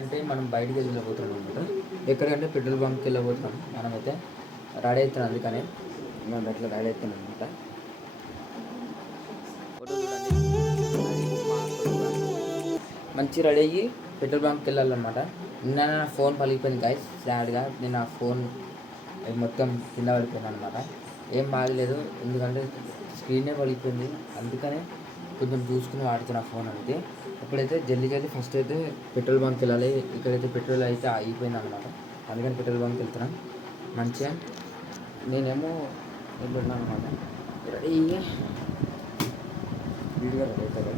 అంటే మనం బయటికి వెళ్ళిపోతున్నాం అనమాట. ఎక్కడికంటే పెట్రోల్ బంక్కి వెళ్ళబోతున్నాం. మనమైతే రెడీ అవుతున్నాం, అందుకనే మనం అట్లా రెడీ అవుతున్నాం అనమాట. మంచి రెడీ అయ్యి పెట్రోల్ బంక్కి వెళ్ళాలన్నమాట. నిన్న నా ఫోన్ పలిగిపోయింది గాయస్, సాడ్గా. నేను ఆ ఫోన్ మొత్తం కింద పడిపోయింది అనమాట. ఏం బాగలేదు, ఎందుకంటే స్క్రీనే పలిగిపోయింది. అందుకనే కొంచెం చూసుకుని వాడుతున్నా ఫోన్ అంతే. ఇప్పుడైతే జల్దీ ఫస్ట్ అయితే పెట్రోల్ బంక్కి వెళ్ళాలి. ఇక్కడైతే పెట్రోల్ అయితే అయిపోయింది అనమాట, అందుకని పెట్రోల్ బంక్కి వెళ్తున్నాం. మంచిగా నేనేమో వెళ్ళున్నాను అనమాట. రెడీగా వీడియో రెడీ అవుతుంది.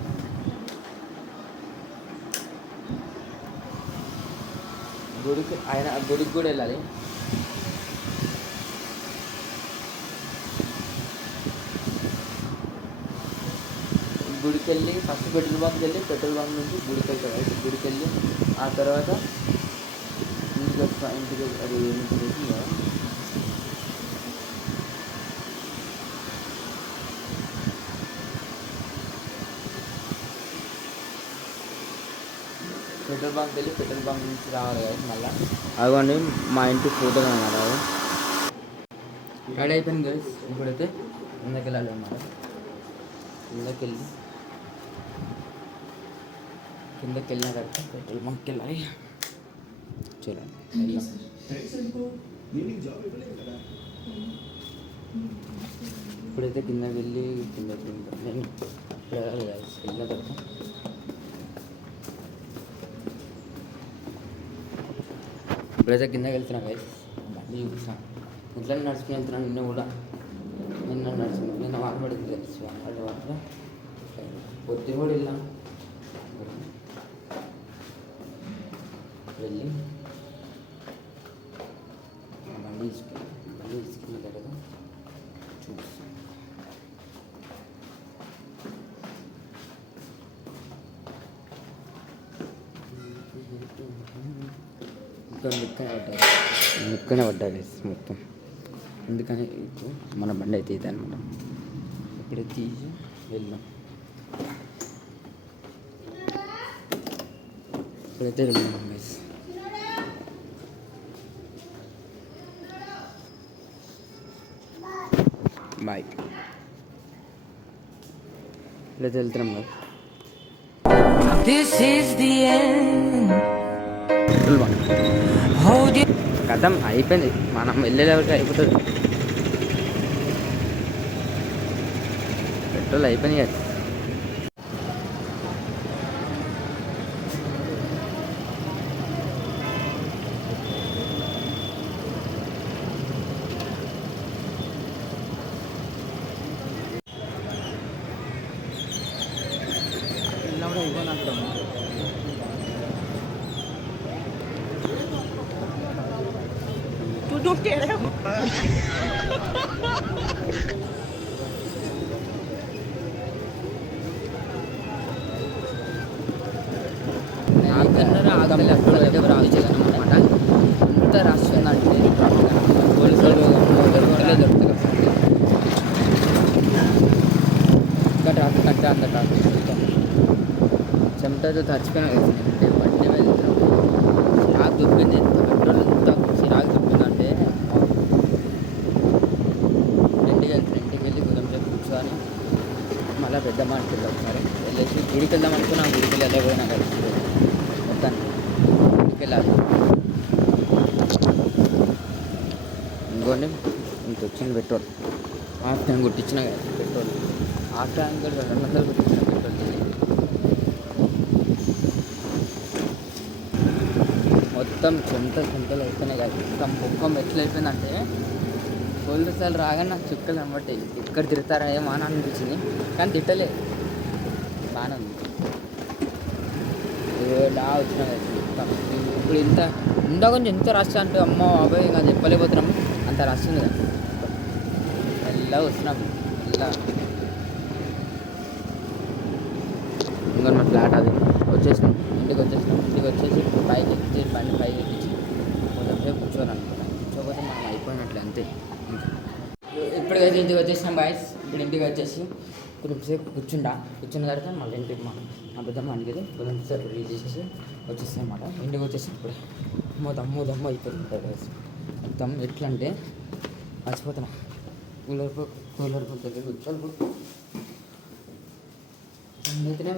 గుడికి కూడా వెళ్ళాలి. గుడికి వెళ్ళి ఫస్ట్ పెట్రోల్ బంక్కి వెళ్ళి పెట్రోల్ బంక్ నుంచి గుడికి వెళ్తారు. అయితే గుడికి వెళ్ళి ఆ తర్వాత ఇంటికి అది ఏమిటి కదా, పెట్రోల్ బంక్ వెళ్ళి పెట్రోల్ బంక్ నుంచి రావాలి కదా మళ్ళీ. అదిగోండి మా ఇంటి ఫోటోలు అన్నమాట. రెడీ అయిపోయింది గైస్. ఇప్పుడైతే కిందకి వెళ్ళాలి అన్నమాట. కిందకి వెళ్ళిన తర్వాత పెట్రోల్ బంక్కి వెళ్ళాలి. చూడండి ఇప్పుడైతే కిందకి వెళ్ళి కిందకి నేను వెళ్ళిన తర్వాత ఇప్పుడైతే కిందకి వెళ్తున్నాను గైస్. బండి చూపిస్తాను. ఇట్లా నడుచుకుని వెళ్తున్నాను. నిన్న నడుచుకుని నిన్న వాన పడింది గైస్. వాన పొద్దున కూడా వెళ్ళాం. వెళ్ళి బండి తీసుకున్న తర్వాత చూపిస్తాను. ముక్కనే పడ్డాయి మొత్తం. అందుకని ఇప్పుడు మన బండి అయితే ఇది అనమాట. ఇప్పుడే తీసి వెళ్దాం. ఇప్పుడైతే వెళ్దాం గైస్. బాయ్. ఇప్పుడైతే వెళ్తున్నాం కదా. కథం అయిపోయింది, మనం వెళ్ళేదానికి అయిపోతుంది. పెట్రోల్ అయిపోయింది కదా. అనమాట. ఎంత రష్ ఉందంటే ఇంకా ట్రాఫిక్ అంటే అంత ట్రాఫిక్. చెమటతో చచ్చిపోయినా బండి మీద చిరాకు దుబ్బింది. పెట్రోల్ ఎంత చిరాకు దుబ్బిందంటే ఇంటికి వెళ్ళి కొంచెం సేపు కూర్చొని మళ్ళీ పెద్ద మాటకి ఒకసారి వెళ్ళేసి గుడికి వెళ్దాం అనుకున్నా. గుడికి వెళ్ళలేకపోయినా కదా మొత్తానికి గుడికి వెళ్ళాలి. ఇంకోండి ఇంత వచ్చింది పెట్రోల్. హాఫ్ ట్యాంక్ కొట్టించిన కదా పెట్రోల్. హాఫ్ ట్యాంక్ కూడా 200 కొట్టించిన పెట్రోల్. మొత్తం చెంతలు అయిపోయినాయి కదా. మొత్తం ముఖం ఎట్లా అయిపోయిందంటే పోలీసులు రాగానే నాకు చుక్కలు అన్నమాట. ఎక్కడ తిడతారా ఏమో అని అనిపించింది, కానీ తిట్టలేదు. బాగానే ఉంది. డా వచ్చినా మొత్తం. ఇప్పుడు ఇంత కొంచెం ఎంత రష్ అంటే అమ్మో అబ్బాయి ఇంకా చెప్పలేకపోతున్నాము, అంత రష్ ఉంది కదా. మెల్లగా వస్తున్నాం. ఇంకా మన ఫ్లాట్ అది వచ్చేసినాం. ఇంటికి వచ్చేసి పైకి ఎక్కించి బండి పైకి ఎక్కించి కొంచెం సేపు కూర్చోని అనుకున్నాం. కూర్చోకపోతే మనం అయిపోయినట్లే అంతే. ఇంకా ఇప్పటికైతే ఇంటికి వచ్చేసినాం బాయ్స్. ఇప్పుడు ఇంటికి వచ్చేసి కొంచెంసేపు కూర్చున్న తర్వాత మళ్ళీ ఇంటికి మా పెద్దమ్మ ఇంటికి కొంచెంసేపు రీడ్ చేసేసి వచ్చేస్తాయి అన్నమాట. ఇంటికి వచ్చేసి ఇప్పుడు దమ్ము అయిపోతుంది guys. మొత్తం ఎట్లా అంటే మర్చిపోతున్నా. కూలర్ దగ్గర కూర్చోవాలి అయితేనే